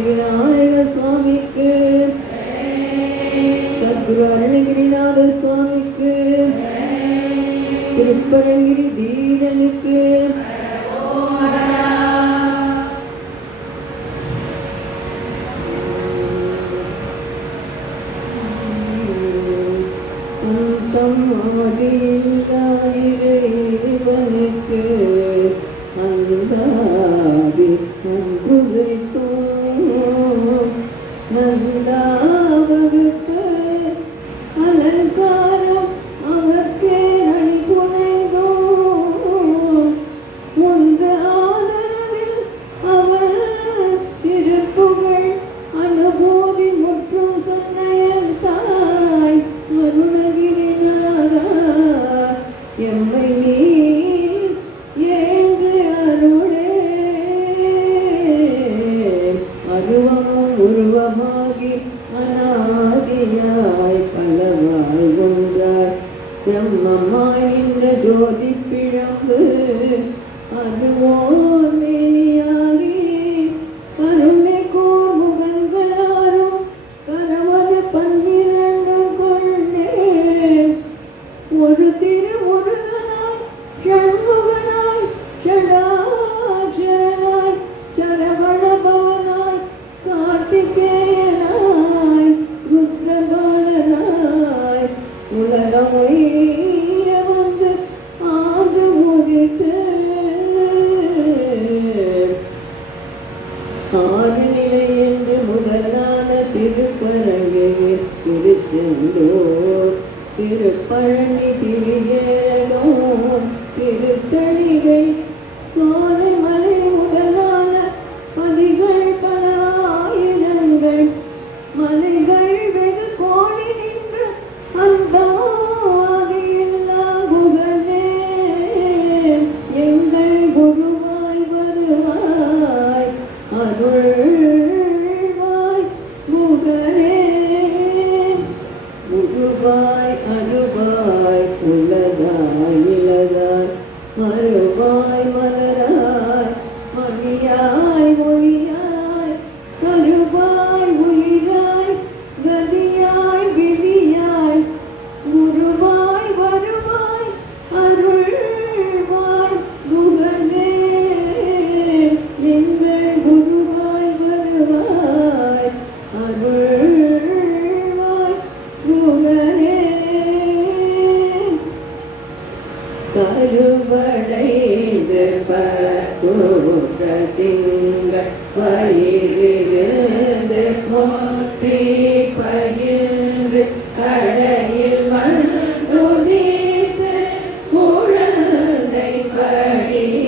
சித்திவிநாயக சுவாமிக்கு, சத்குரு அருணகிரிநாத சுவாமிக்கு, திருப்பரங்கிரி தீரனுக்கு, இறைவனுக்கு அந்தாதி நன்றுரைத்தோம் நந்தாவகுத்து அலங்காரம் அவர்க்கே அணி புனைந்தோம் முந்த ஆதரவில் அவர் திருப்புகழ் அனுபூதி முற்றும் சொன்ன என் தாய் அருணகிரிநாதா எம்மை நீ ஏன்று அருளே. அருவமும் உருவமாகி அநாதியாய் பலவாய் ஒன்றாய் பிரம்மமாய் நின்ற ஜோதி பிழம்பு அதுவோர் மேனியாகி கருணை கோர் முகங்களாரும் கரமது 12 கொண்டே ஒரு திருமுருகனாய் ஷண்முகனாய் ஷடாட்சரனாய் சரவண பவனாய் கார்த்திகேயனாய் ருத்ரபாலனாய் உலகமைய வந்து ஆது முதித்து ஆறு நிலை என்று முதலான திருப்பரங்கில் திருச்செந்தூர் திருப்பழனி திரியேரகம் திருத்தணிகை சோலைமலை முதலான பதிகள் பல ஆயிரங்கள் மலைகள் வெகு கோடி நின்று அந்த ஆதியில்லா குகனே எங்கள் குருவாய் வருவாய் அருள்வாய் குகனே குருவாய் அருவாய் உலகாய் இலதாய் மறுவாய் மலராய் மணியாய் ஒளியாய் கருவாய் உயிராய் கதியாய் விதியாய் குருவாய் வருவாய் அருள்வாய் குகனே எங்கள் குருவாய் வருவாய் அருள்வாய் குகனே. கருவடைந்து பூற்ற திங்கள் பயிரிருந்து போற்றி பயின்று கடையில் வந்துதித்து குழந்தை படிவாகி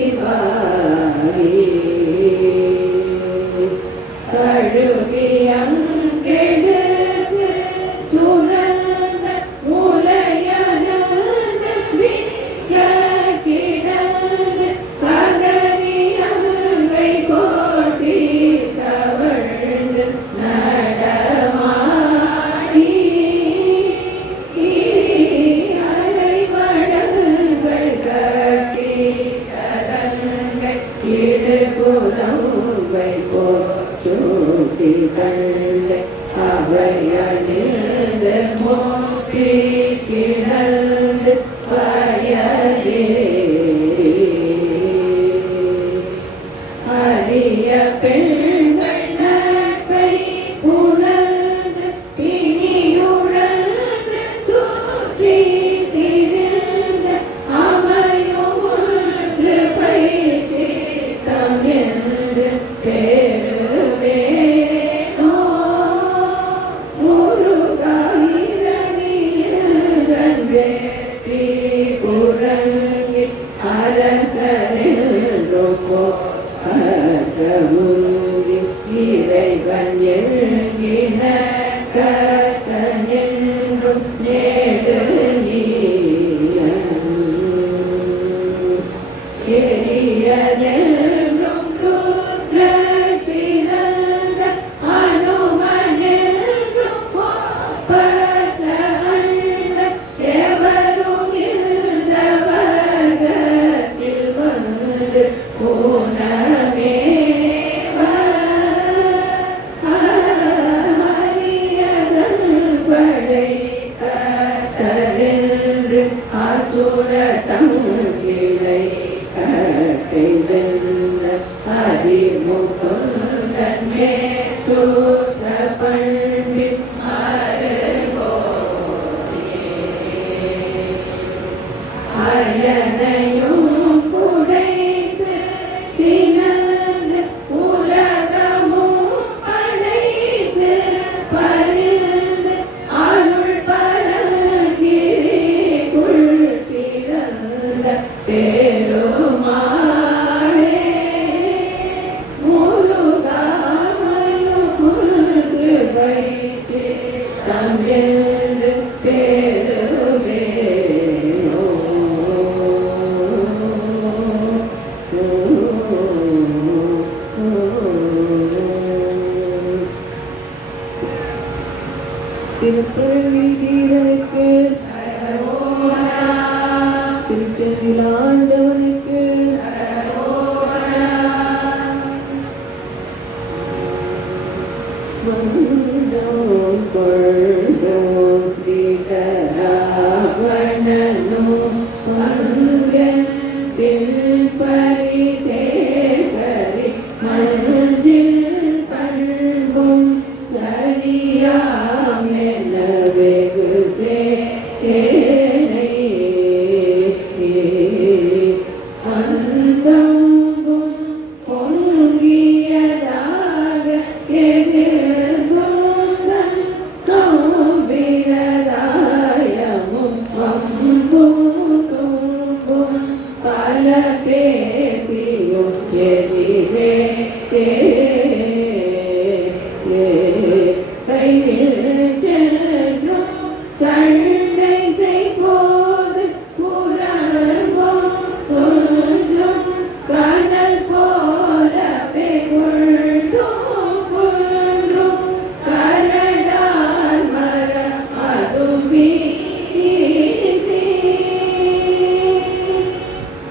கழுவியம் கெடுத்து சுரந்த முலையனந்த கிடந்து கதறியங்கை கோட்டி தவழ்ந்து நடமாடி அலைமடங்கள் கட்டி சதங்கள் இடுபுதம்பை போற்றி கண்டு அவையணிந்து மோற்றி கிடந்து பயதே அரிய பெண்கள் நட்பை உணர்ந்து பிணியுழன்று சுற்றி திரிந்த அமையும் ஒன்று பயிற்சி தமென்று பெருவேனோ முருகாயிரவியன்றே குரங்கி அரசனென்றும் முந்தி இறைவன் என்கின கத்தனென்றும் நேடு எரியதென்றும் ருத்ர சிறந்த அனுமனென்றும் பற்ற அண்ட எவரும் இருந்தவர்கத்தில் வந்து ஊனமேவ முகுந்தன் மேற்சூற்ற பண்பில் அயனையும் புடைத்து சினந்து உலகமும் படைத்து பரிந்து அருள் பரங்கிரிக்குள் சிறந்த பெருமாளே முருகாமையும் முன்று வைத்து தங்கென்று பெருவே திருப்பழனிக்கு திருச்செந்தில் ஆண்டவனுக்கு வந்தோம் கொள்வோம் திடராவணனும் பங்கன் பின்பறி தேகரி மஞ்சில் பண்பும் சரியாமென வெகு சேனை அந்தங்கும் பொங்கியதாக எதிர்கொண்டன் சௌபிரதாயமும் அம்பும் தும்பும் பல பேசியும் எதிரே கையில் சென்றும் சண்டை செய்போது புறங்கும் தோன்றும் கடல் போலவே கொள்ளும் கொன்றும் கரடால் மரம் அதும் வீசி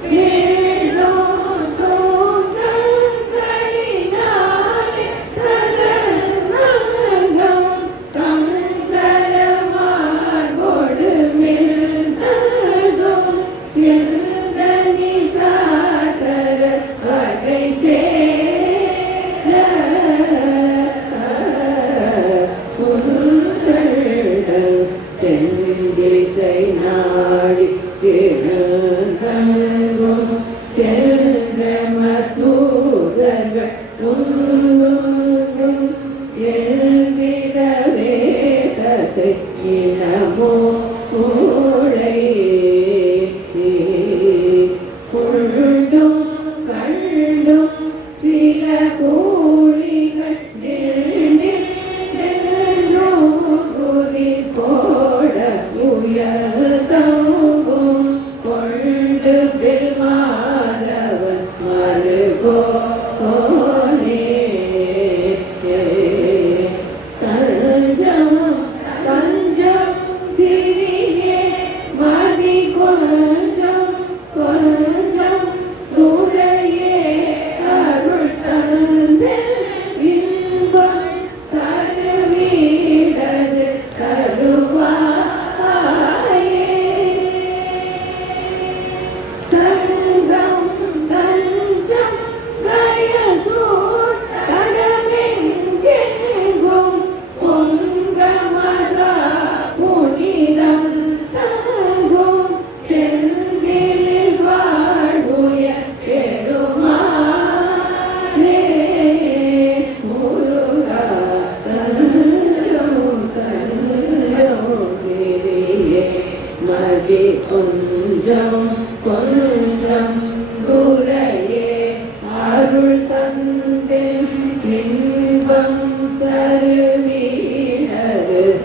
வீழும் தோன்றங்களினாலே தகர்நகம் கண்கரமார்போடு மில்சதும் சிந்தனி சாசர வகை சேர புல்கள் தென்திசை நாடி எழுந்தங்கும் சென்ற மதூரர்கள் உங்கும் எழுந்திடவே தசை இனமோ மூளை கொள்ளும் கண்டும் சில கூலிகள் குதி போட உயர்த்தவும் கொண்டு மாதவன் மறுகோனே தஞ்சம் தஞ்சம் சிறியே மதி கொஞ்சம் கொஞ்சம் துறையே அருள் தந்தில் இன்பம் தருவீடது தருவாயே சங்கம் தஞ்சம் கயசூர் கடமெங்கெங்கும் பொங்கமகா புனிதம் தங்கும் செந்திலில் வாழ்வுய பெருமாளே முருகா தஞ்சம் தஞ்சம் கிரியே மதி கொஞ்சம் கொஞ்சம் துறையே அருள் தந்தில் இன்பம் தருவீடது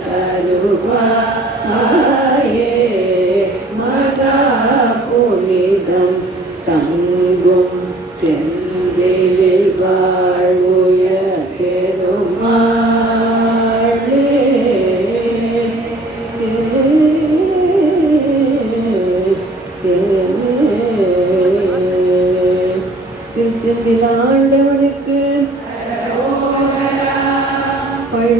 தருவாயே மகா புனிதம் தங்கும் செந்திலில் வாழ்வுய பெருமாளே திருச்செந்தில் ஆண்டவனுக்கு பழ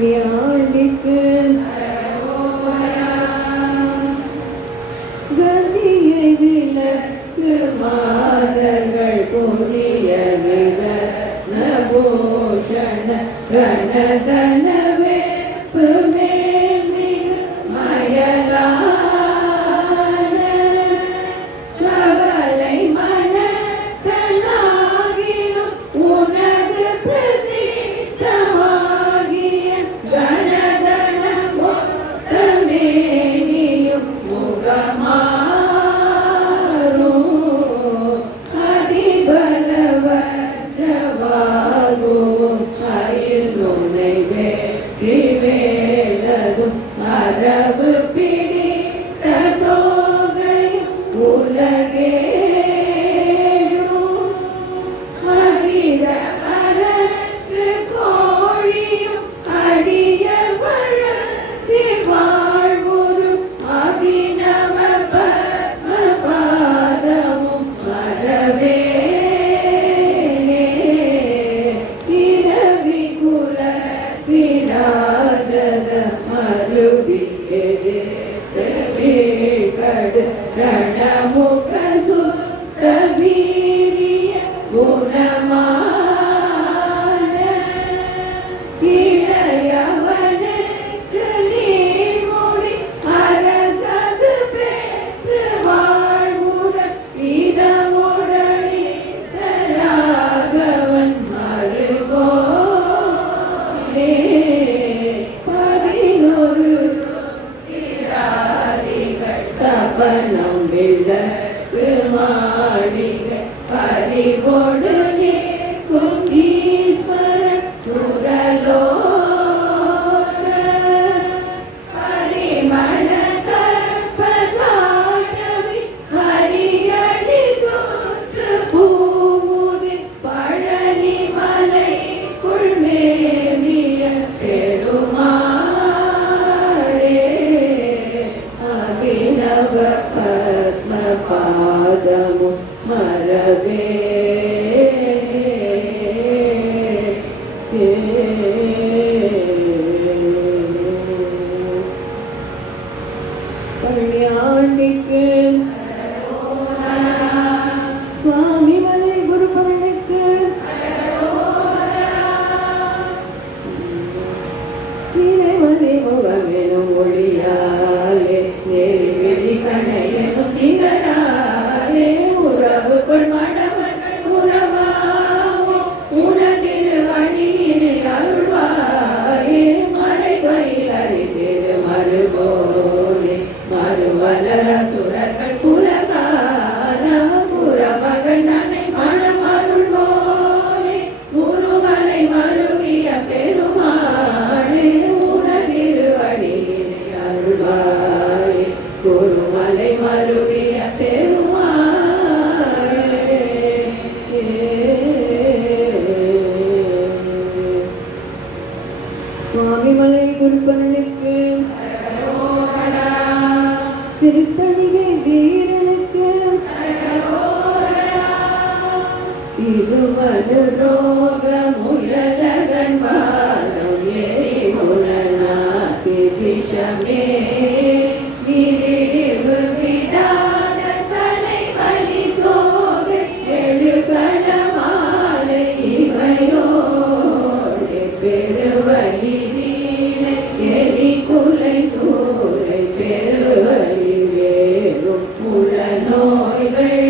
கனதன வேப்பு மேல்மிகு மயலான கவலை மனத்தனாகிலும் உனது பிரசித்தமாகிய கனதன மொத்தமேனியும் முகமாறும் அதிபலவற்றவாகும் அயில் நுனை வேற்றி வேலதும் அரபு பிடித்த தோகையும் உலகேழும் அறித அரற்று கோழியும் அடிய வளர்த்தி வாழ்வுரு அபிநவ பத்மபாதமும் மரவேனே திரவிகுல திராஜத மருவி எதிர்த்த வீழ்கடு ரணமுக சுத்த வீரிய குணமான இளையவனுக்கு நீர்மொழி அரசது பெற்று வாழ்வுற இதமுடனே ராகவன் மருகோனே 11 திராதிகள் தபனம் விளக்கு மாளிகை பறிவொடு ஏற்கும் ஈஸ்வரன் சுரலோக பரிமள கற்பகாட்டவி பரியடி சுற்று பூமுதி பழனி மலைக்குள் மேவிய பெருமாளே அபிநவ பத்மபாதமும் பழனியாண்டிக்கு சுவாமி மலை குரு பழனிக்கு நிறைமதி முகமெனும் ஒளியாலே நெறிவிழி கணையெனும் நிகராலே உறவுக்குள் மணவர்கள் உறவாமோ உனதிரு அணியினை அருள்வாயே மறை பயிலறி திரு மருகோனே மறுவலர சுரர்கள் குலகாரா குரமகள் தன்னை மனம் அருள்வோனே குருமலை மருவிய பெருமாளே உனதிரு அடியினை அருள்வாயே குருமலை மருவிய பெருமாளே சுவாமிமலை குருபரனுக்கு திருத்தணிகை தீரனுக்கு இருமது ரோக முயலகன் பாலம் எரி உணநாசி விஷமே நிரிழிவு விடாத தலை வலி சோகை எழுகண மாலை இவையோடு பெருவலி வீணை எரி குலை சூளை பெருவலி வேறும் புல நோய்கள்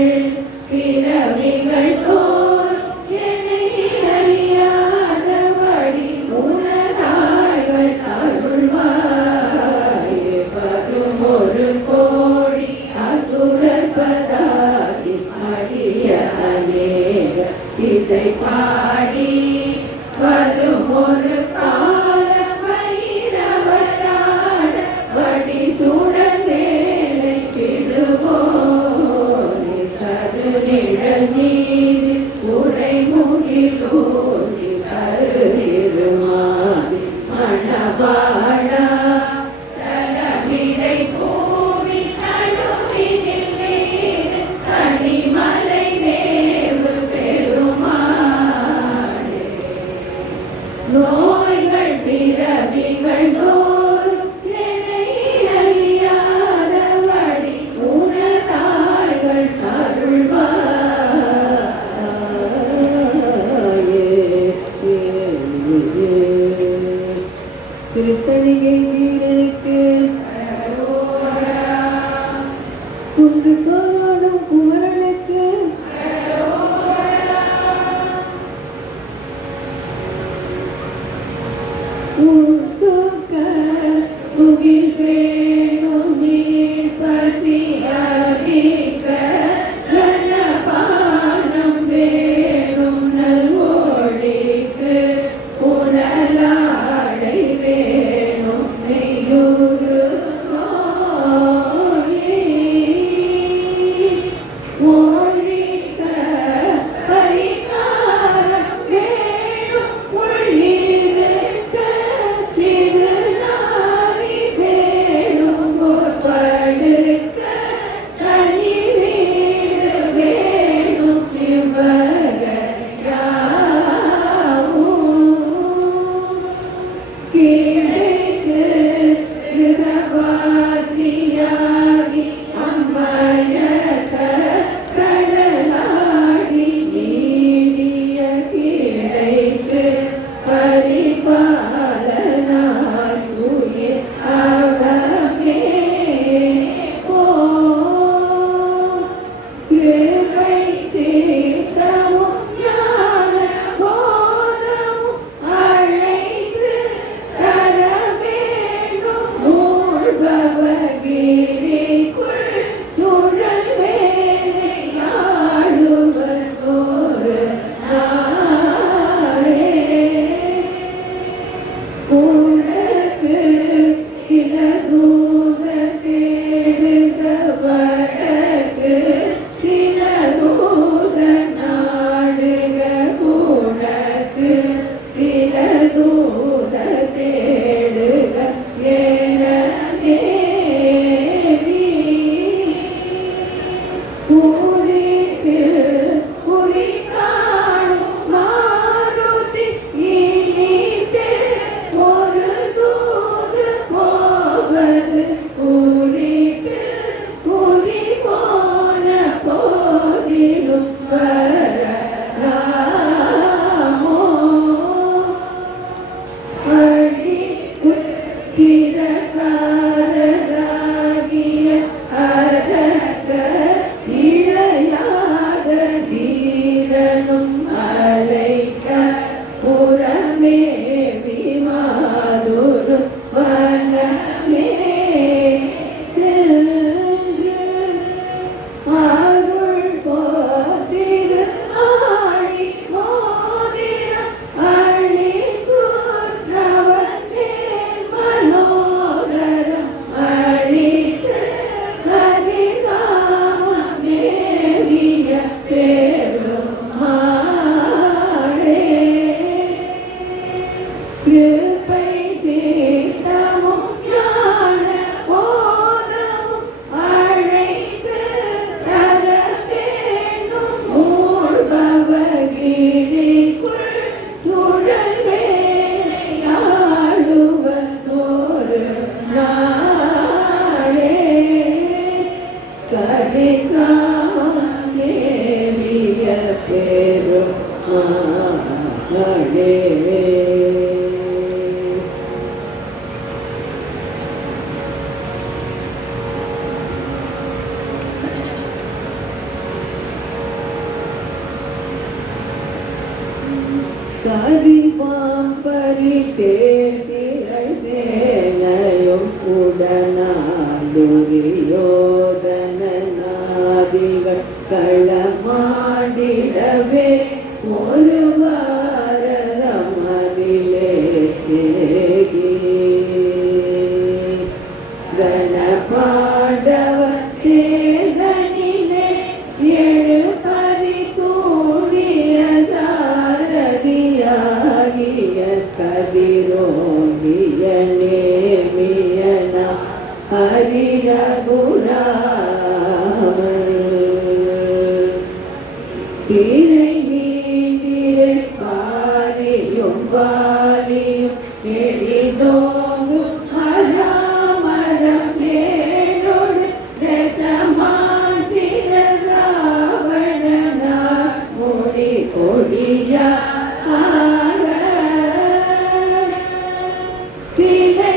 பிறவிகள் தோறும் என்னை அறியாத வழி உணராள்கள் அருள்வாயே வரும் ஒரு கோடி அசுரர் பதாதி அடிய அநேக இசை பாடி வரும் ஒரு கால பைரவராட வடி சுடர் வேலை கிடுவோனே கருநிழல் நீதி உரை முகிலோனி கருதிருமாதி மணவாழா தலமிடை பூமி நடுவினில் நீர் தனிமலை வேவு பெருமாளே நோய்கள் பிறவிகள் தோறும் என்னை அறியாத வழி உணராள்கள் அருள்வாயே காரிகை வீரனுக்கு குன்று தோறும் குமரனுக்கு உண்டுக்க துகில் வேணும் நீர் பசி அழிக்க கனபானம் வேணும் நல்வொழிக்கு உணலாடை வேணும் நெய்யூறு ஒழிக்க பரிகாரம் வேணும் உள்ளிருக்க சிறு நாரி வேணும் படுக்க தனி வீடு வேணும் கிடைத்து கிரகவாசியாகி அம்மையக்க கடலாடி நீடிய கிடைத்து பரிபாலனாய் உயிர் அவமே ஓ கிருபை சீதமும் ஞான போதமும் அழைத்து தர வேணும் மூழ்பவகிரிக்குள் சுழல் வேலையாடுவர் ஒரு நாளே உனக்கு சில தூத தேடுக வடக்கு சில தூத நாடுக உனக்கு சில தூத தேடுக எனவே குறி காணும் மாருதி இனிதே ஒரு தூது போவது குறி போன போதிலும் வரலாமோ அடி உத்திரகாரராகிய அரக்க இளையாத தீரனும் அலைக்க புறமே விமாதுரு வனமே சென்று அருள் போதிரு ஆழி மோதிரம் அழி குற்றவன் மேல் மனோகரம் அழித்து அதிகாமம் மேவிய பெருமாளே கிருபை சீதமும் ஞான போதமும் அழைத்து தர வேணும் மூழ்பவகிரிக்குள் சுழல் வேலையாடுவதொரு நாளே கதிகாமம் மேவிய பெருமாளே கரிபாம்பரி தேர்திரள் சேனையும் உடனாதுரியோதனாதிகள் களமாடிடவே ஒரு வாரதம் அதிலே தேகி கணபாண்டவ தேர்தனிலே எழு பரி கூடிய சாரதியாகிய கதிரோமிய நேமியனா ஹரிரகுராமன் திரை நீண்டிரை பாரியும் வாலியும் எளிதோங்கும் மராமரம் கேடோடு தேசமான் சிறராவணனா மொழி கொடியா சிலை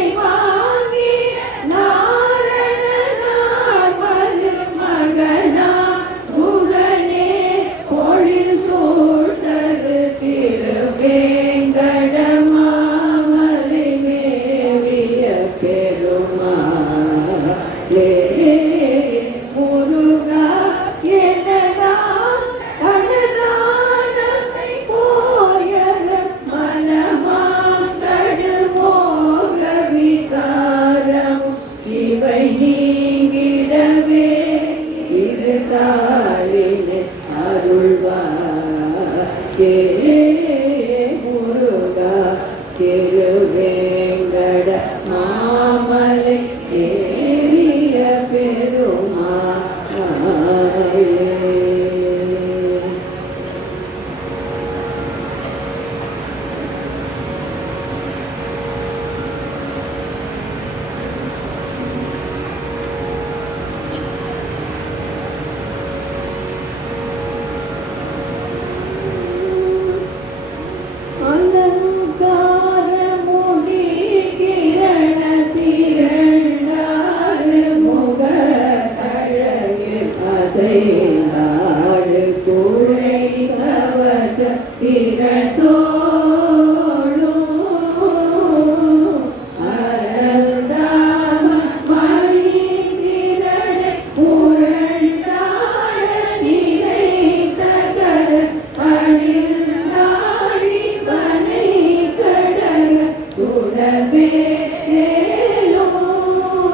வேலோ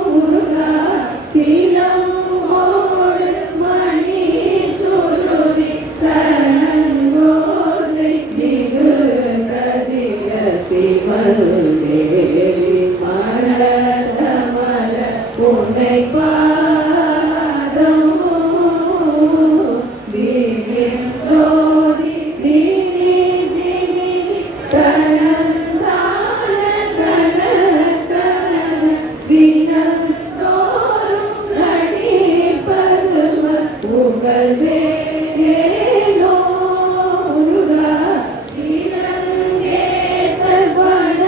முருகா சிலம்போடு மணி சுருதி சலங்கோசை மிகுததிய சிவந்தேவி மலர உன்னை பாதம் தீனோதி தீனி திமி தரந்தான கன கன தினம் தோறும் நடிப்பதும உங்கள் வேலோ முருகா இளங்கேசவன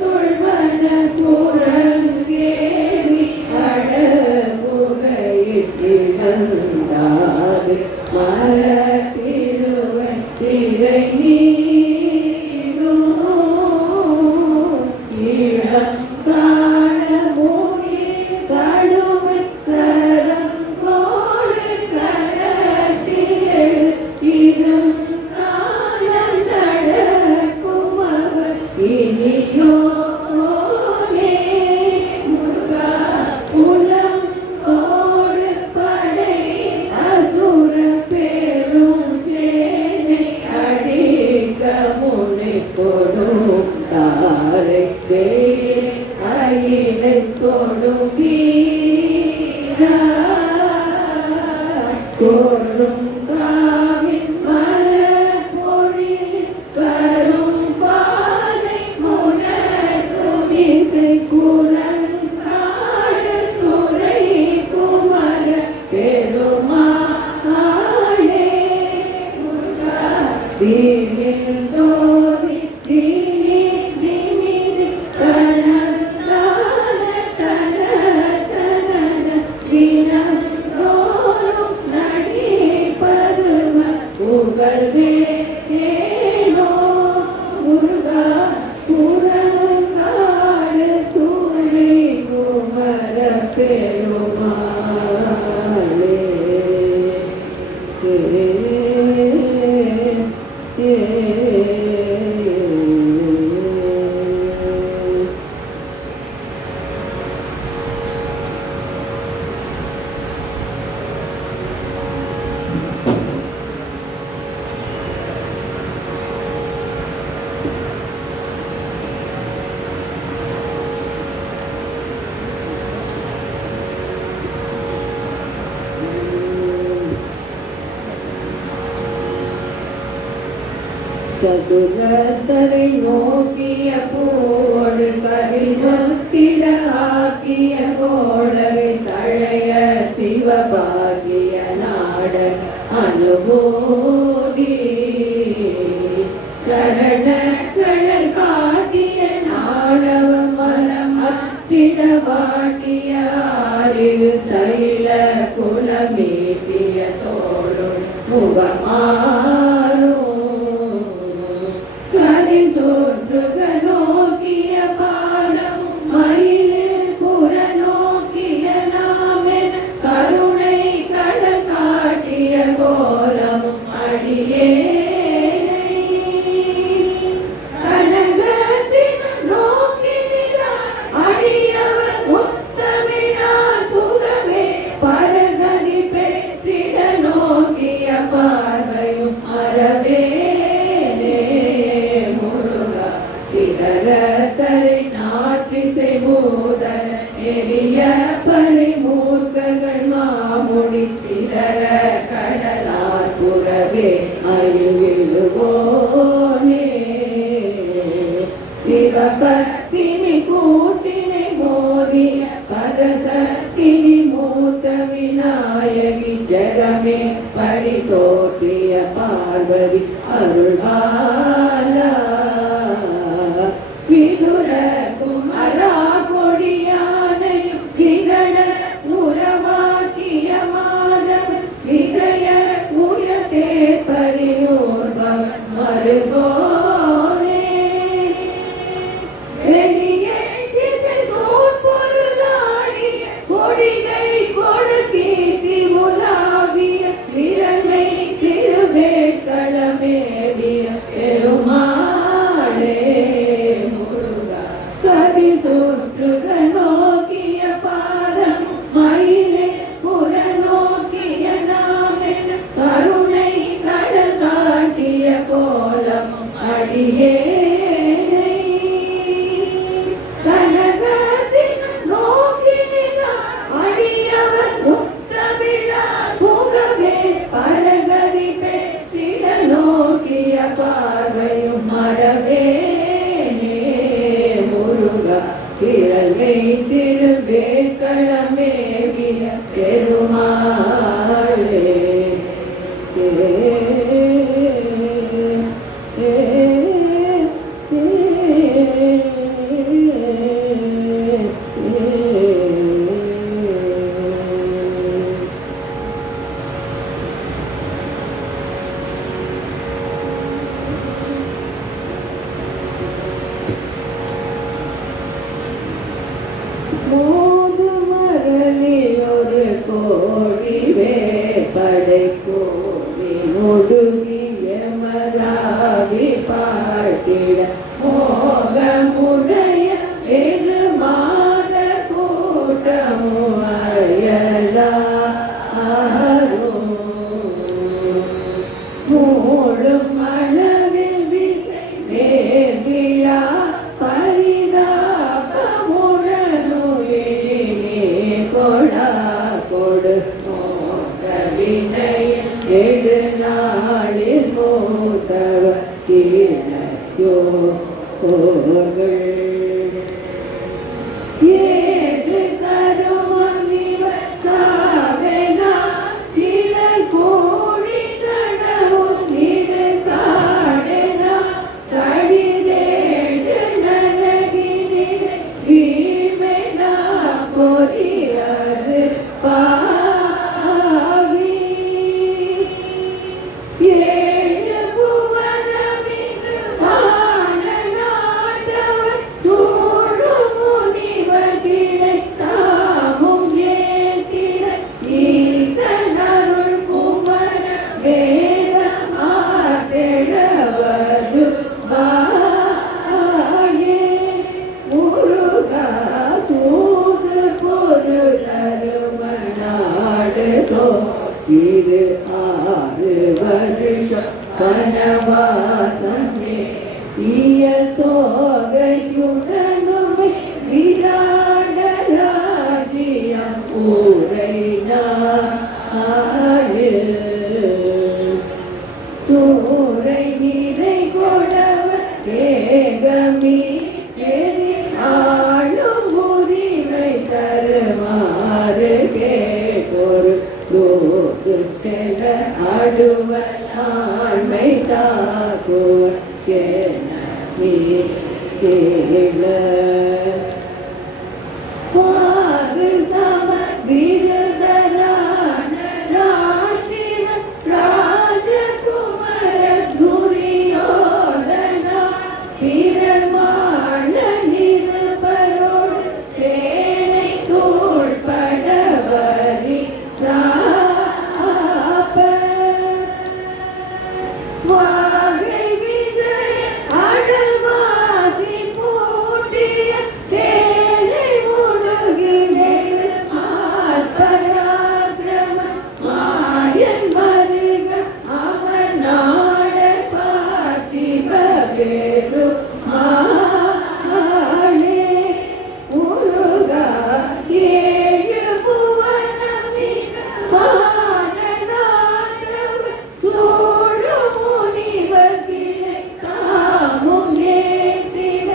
துள்வன புறங்கேவி அழகுகையிட்டிழந்தாது மலத்திருவன் திரை நீடும் இளம் காண மூயில் கடுமை சரங்கோடு கரத்திலெழு இரும் காலம் நடக்கும் அவர் இனியோனே முருகா உளம் கோடு படை அசுர பெரும் சேனை அழிக்க முனை கொடும் தாரை வேல் அயிலை கொடும் வீரா கொடும் காவின் மலர் பொழில் கரும் பாதை முனக்கும் இசை குரங்காடு துறை குமர பெருமாளே முருகா தீனோதி தீனி திமிதி கனந்தான கன கன தினம் தோறும் நடிப்பதும உங்கள் வேலோ முருகா புறங்காடு துறை குமர பெருமாளே சதுரத்தரை நோக்கிய போடு கரிமத்திட ஆக்கிய கோடவை தழைய சிவபாகிய நாட அனுபோதி சரணக்கழல் காட்டிய நாடவ மலம் அற்றிட வாட்டிய ஆறிரு சைல குலமீட்டிய தோளும் முகமாறும் கதி சோற்றுக நோக்கிய பாதம் மயிலில் புற நோக்கிய நாமென் கருணை கடல் காட்டிய கோலமும் அடியேனை கனகத்தின் நோக்கினிதான் அடியவர் முத்தமிழால் புகவே பரகதி பெற்றிட நோக்கிய பார்வையும் அறவேனே முருகா சிதறத்தரை நாற்றிசை பூதன எரிய பரிமூர்க்கர்கள் மாமுடி சிதற கடலார் புறவே மயில் விழுவோனே சிவபக்தினி கூட்டினை மோதிய பரசக்தினி மூத்த விநாயகி ஜெகமே படி தோற்றிய பார்வதி அருள்வாலா விதுர குமரா கொடியானையும் திகழ உறவாக்கிய மாதம் விசய உயர்த்தே பரியோர்பவன் மருகோனே வெளியே திசை சோற்பொருளாடிய கொடிகை கொடுக்கீர்த்தி உலாவிய விரல்மை திருவேட்களமேவிய பெருமாளே முருகா திரளை திருவேட்களமே பெருமாளே மோது மரலில் ஒரு கோடி வேப்படை கோடி நொடுங்கிய மதாவி பாழ்த்திட மோகமுடைய வெகு மாத கூட்டமும் அயலாரும் மூடும் அளவில் விசை மேல் விழா கொடு வினையில் ஏழு நாளில் மூத்தவர் கீழோர்கள் ஏது தருமம் இவர் சாவெனா சிலர் கோழி கடவும் இடு காடெனா கடிதேழு நரகினிடை வீழ்மெனா பொறியாறு பாவி ஏழு புவனமிகு வான நாட்டவர் சூழும் முனிவர் கிடைத்தாமும் ஏத்திட ஈசனருள் குமர வேதமாதெழவரு வாயே முருகா சூது பொரு தருமநாடுதோ இரு 6 வருஷம் வனவாசமே இயல் தோகையுடனுமே விராட ராஜ்யம் ஊரை நாளில் சூரை நீரை கொடவர் ஏகமி எதி ஆளும் உரிமை தருமாறு கேட்டொரு தூது செல்ல அடுவர் ஆண்மை தாக்குவர் என நீ கேள வாது சம விருதரான ராஜிர ராஜகுமார துரியோதனா பிரமாண நிருபரோடு சேனை தூள்படவரி சாப வாகை விஜய அடல்வாசி பூட்டிய தேரை முடுகினெடு ஆர்பராக்கிரம மாயன் வருக அவர் நாட பார்த்திப வேடு மாளே முருகா ஏழு புவனமிக வான நாட்டவர் சூழும் முனிவர் கிடைத்தாமும் ஏத்திட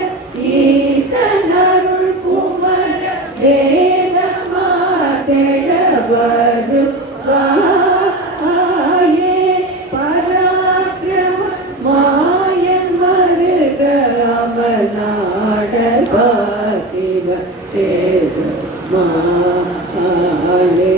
ஈசனருள் குமர வேதமாதெழவரு வாயே பராக்கிரம மாயன் மருக அமர் நாட பார்த்திப வேடு மாளே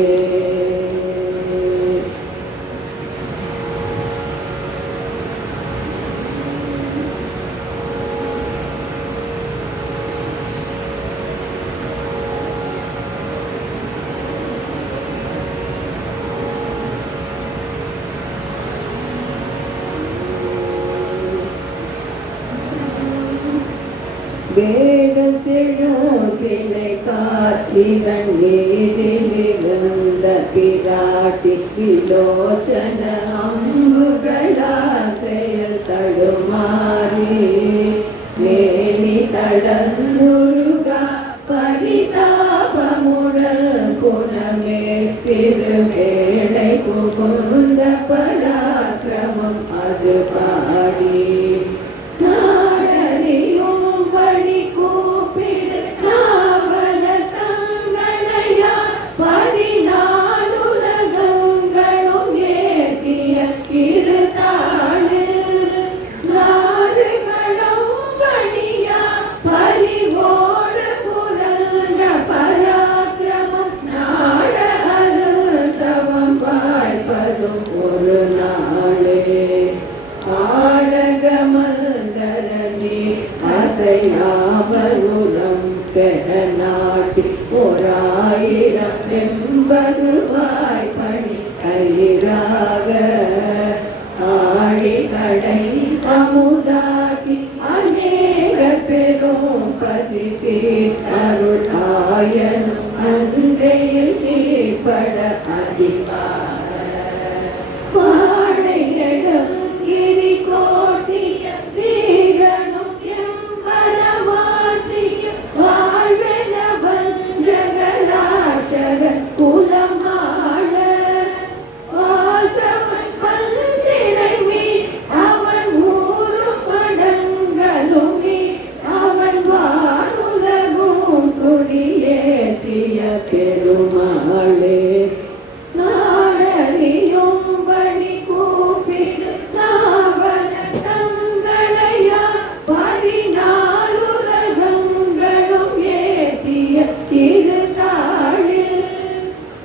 வேடத்திழோதிலை காற்றிதன் மீதிலிருந்த பிராட்டி விலோச்சன அம்புகளால் செயல் தடுமாறி மேனி தளர்ந்துருகா பரிதாபமுடல் குணமே திருவேளை புகுந்த பராக்கிரமம் அது பாடி நாடறியும் வழி கூப்பிடு ஓயாமலுரம் பெற நாட்டில் 1000 வெம்பதுவாய் பணி கயிறாக ஆழிகளை அமுதாக்கி அநேக பெரும் பசித்தே அருள் ஆயனும் அன்றையில் தீப்பட அதிபார பாடையிடம் கிரி கோட்டிய வீரனும் எம்பரமாற்றிய வாழ்வென வஞ்சகராட்சகன் குலமாள வாசவன் பல் சிறை மீட் அவன் ஊரும் படங்களுமே அவன் வானுலகும் கொடியேற்றிய பெருமாளே நாடறியும்படி கூப்பிடு நாவல தங்களையா 14 உலகங்களும் ஏத்திய திருத்தாளில்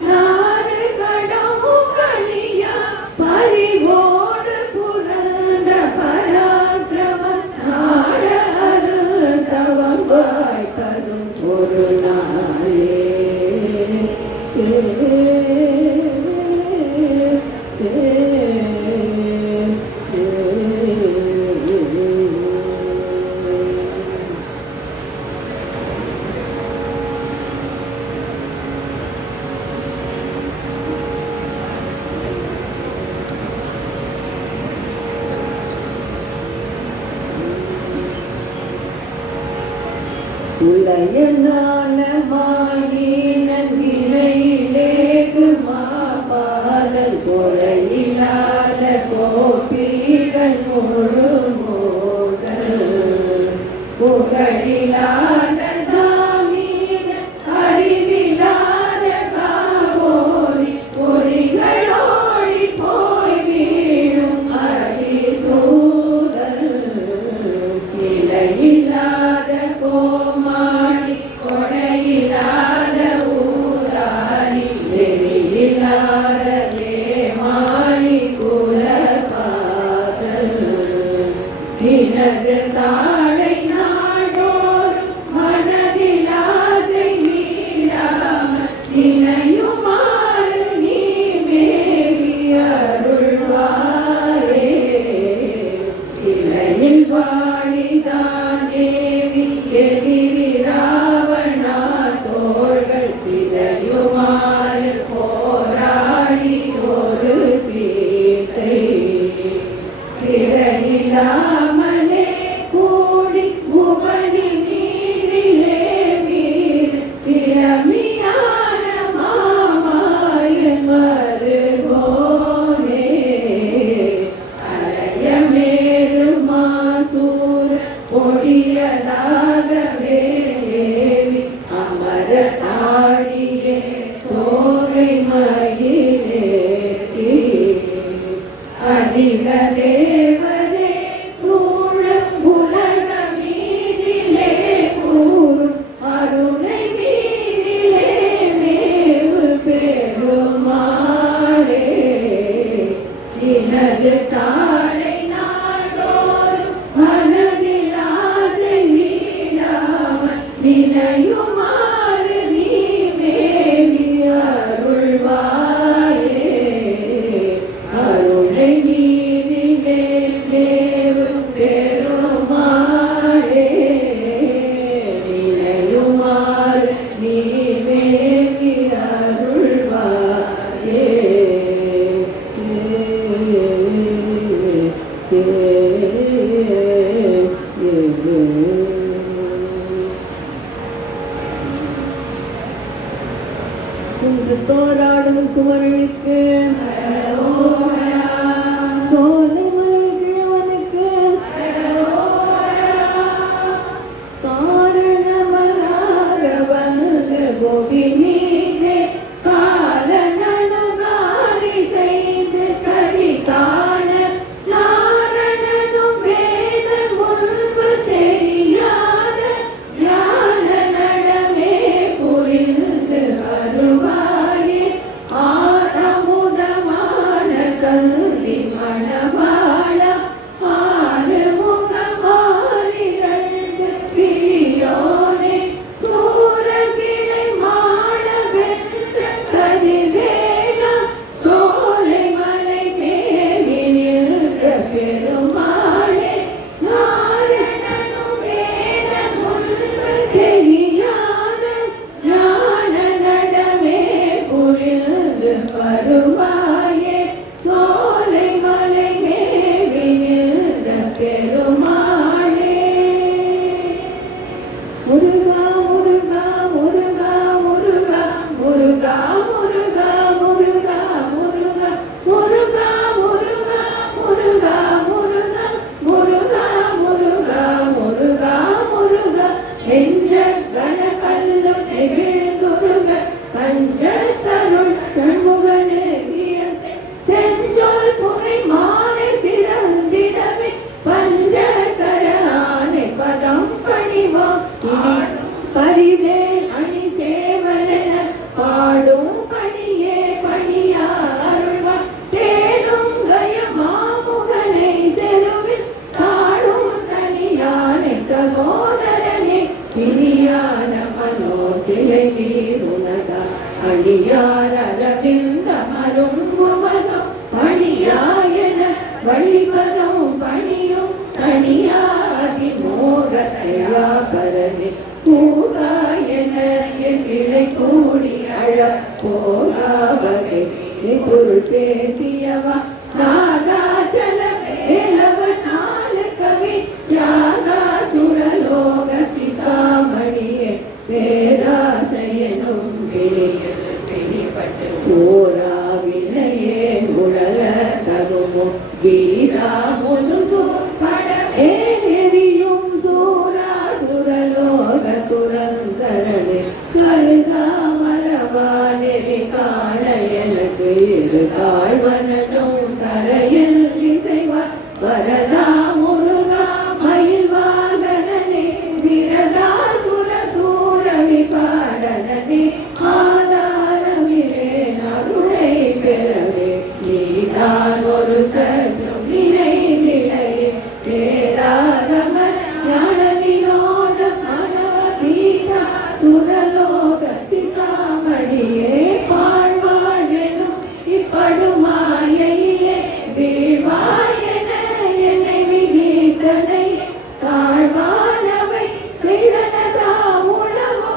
நாறு கடமும் கணியா பறிவோடு புரந்த பராக்கிரம நாட அருள் தவம் வாய்ப்பதும் ஒரு நாளே உலயனான மாயினன் வினையிலேகு மாபாதல் குறையில்லாத கோபிகள் முழுமோதல் புகழில்லாத தாமீரன் அறிவில்லாத காவோரி பொறிகளோடி போய் வீழும் அரிசூதல் இலையில்லாத கோமாளி கொடையில்லாத ஊராளி வெறியில்லாத வேமாளி குலபாதல் இனது தாழை நாடோறும் மனதில் ஆசை மீளாமல் நினையுமாறு நீ மேவி அருள்வாயே சிலையில் வாழிதான் தேவி எதிரி ராவணா தோள்கள் சிதையுமாறு போராடி ஒரு சீத்தை சிறையில்லாமலே கூடி புவனி மீதிலே வீர் திறமையான மாமாயன் மருகோனே அலையமேறு மாசூர பொடியதாக வேவி அமர ஆடியே தோகை மயிலேற்றி அதிக தேவரே சூழ உலக மீதிலே கூறும் அருணை மீதிலே மேவு பெருமாளே இனது தாளை நாடோறும் மனதில் ஆசை வீடாமல் நினையுமாறு நீ மேவி அருள்வாயே அருளை மீதிலே தேவு பெருமாளே நினையுமாறு நீ மேவி அருள்வாயே தோராடும் குமரனுக்கு சோலை மலை கிழவனுக்கு காரணமராக வந்த கோபி மீதே காலனனுகாரி செய்து கதி காண நாரணனும் வேதன் முன்பு தெரியாத ஞான நடமே புரிந்து வருவாயே ஆரமுதமா என்ற கனகல்லும் நெகிழ்ந்துருக கஞ்சல் தருள் கண்முகனே செஞ்சொல் புனை மாலை சிறந்திடவே பஞ்சகரானை பதம் பணிவா பரிவேல் அணி சேவலென பாடும் பணியே பணியா அருள்வா தேடும் கய மாமுகனை செருவில் தாடும் தனியானை சகோதரனே இனியான மனோ சிலை வீருனதா அடியார் அரவிந்த மருங்குமதம் பணியாயன வழிபதம் பணியும் தனியாதி மோகத்தையா பரனே பூகாயன கிளை கூடி அழ போகாவகை பொருள் பேசியவா நாகாச்சல வேலவ நால கவி யாகா சுரலோக சிகாமணியே பேராசையனும் பிணிப்பட்டு போராவினையே உடல தருமோ வீரா முதுசு எரியும் சூரா சுரலோக துரந்தரனே கருதா மரவானே காண எனக்கு இரு காழ்வனும் தரையில் இசைவார் வரதா முருகா மயில் வாகனனே விரதா சுர சூரவி பாடனே ஆதாரமிலே அருளை பெறவே நீதான் ஒரு சற்றும் நினைவில்லை பேராகம ஞான வினோத மனதீதா சுரலோக சிகாமணியே பாழ்வாழெனும் இப்படுமாயையிலே வீழ்வாயென என்னை விதித்தனை தாழ்வானவை செய்தனதா உணவோ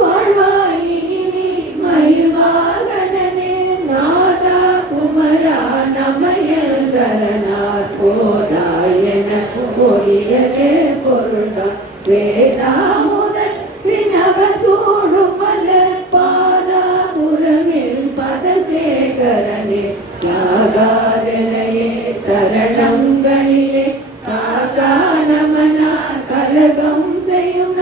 வாழ்வாயினி மயில் வாகனனே நாதா குமரா நமையல்றனார் போதாயன பொரியலே பொருள்கா வேதா முதல் பின்னவ சூடும் மலர் பாதா புறமில் பதசேகரனே யாகாரனையே சரணங்களிலே காகா நமனா கலகம் செய்யும்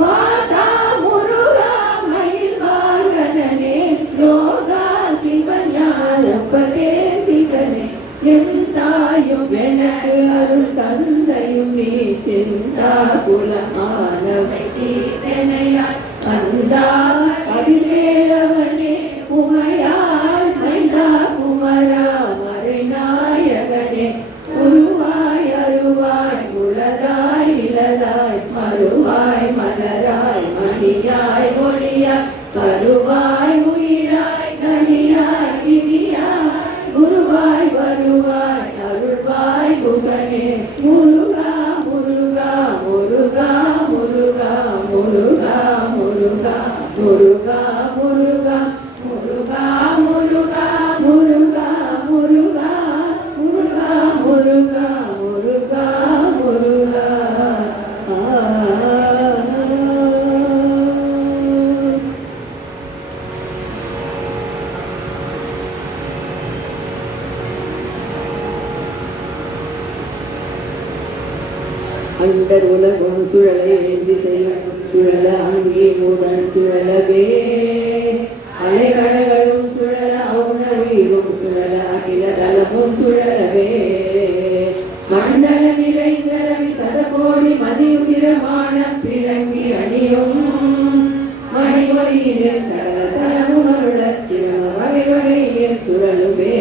வாதா முருகா மயில் வாகனனே யோகா சிவஞானோபதேசிகனே என் தாயும் எனக்கு அருள் தந்தையும் நீ சிந்தா குலமானவை தீதனையாள் அந்தா கதிர்வேலவனே உமையாள் மைந்தா குமரா மறைநாயகனே உருவாய் அருவாய் உலகாய் இலதாய் மறுவாய் மலராய் மணியாய் ஒளியாய் கருவாய் உயிராய் கலியாய் விதியாய் குருவாய் வருவாய் அருள்வாய் குகனே முருகா முருகா முருகா முருகா முருகா முருகா முருகா முருகா முருகா முருகா முருகா முருகா முருகா முருகா முருகா முருகா அண்டர் உலகம் சுழலை எழுதி செய்யும் சுழல அங்கீமுடன் சுழலவே அலைகடலும் சுழல அவுணவீரும் சுழல அகில தலமும் சுழலவே மண்டல நிறைந்த ரவி சதகோடி மதியுதிரமான பிறங்கி அணியும் மணிமொழியினர் சகல தலமும் அருளச் சிரம வகை வகையில் சுழலுவே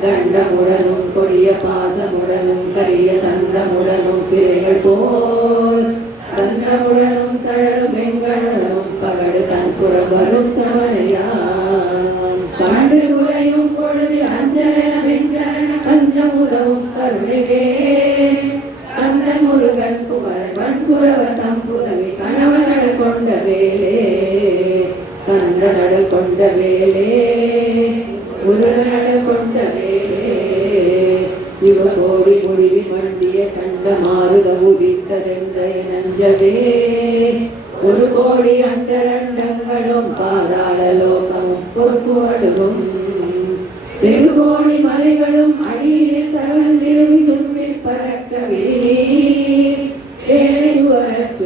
தண்டமுடனும் கொடிய பாசமுடனும் கரிய சந்தமுடனும் பிறைகள் போல் தந்தமுடனும் தழலும் வெங்கடனும் பகடு தன்புறம் வரும் சமனையாம் கண்டு குறையும் பொழுது அஞ்சலன வெஞ்சரண கஞ்சம் உதவும் கருணைவே அந்த முருகன் குமரன் வன்புறவர் தம்புதவி கணவனடல் கொண்ட வேலே கந்தனடல் கொண்ட வேலே முருகனடல் கொண்ட வேலே யுககோடி முடிவி மண்டிய சண்ட மாறுத உதித்ததென்றை நஞ்சவே ஒரு கோடி அண்டரண்டங்களும் பாதாள லோகமும் பொறுப்புவடுகும் வெகுகோடி மலைகளும் அடியில் கவர்ந்திருவி சும்பில் பறக்க வேலை வரத்து